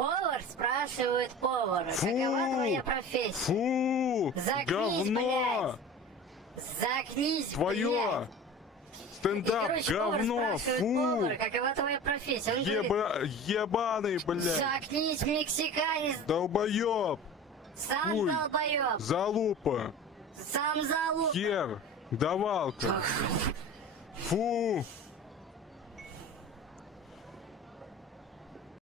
Повар спрашивает повара, Фу! какова твоя профессия? Фу! Заткнись, Говно! Заткнись, Твое! блядь. И, Стендап, короче, говно! повар спрашивает Фу! повара, какова твоя профессия? Он говорит, Ебаный, блядь! заткнись, мексиканец, Долбоёб! сам Хуй! долбоёб, Залупа! сам залуп. Хер! Давалка! Фу!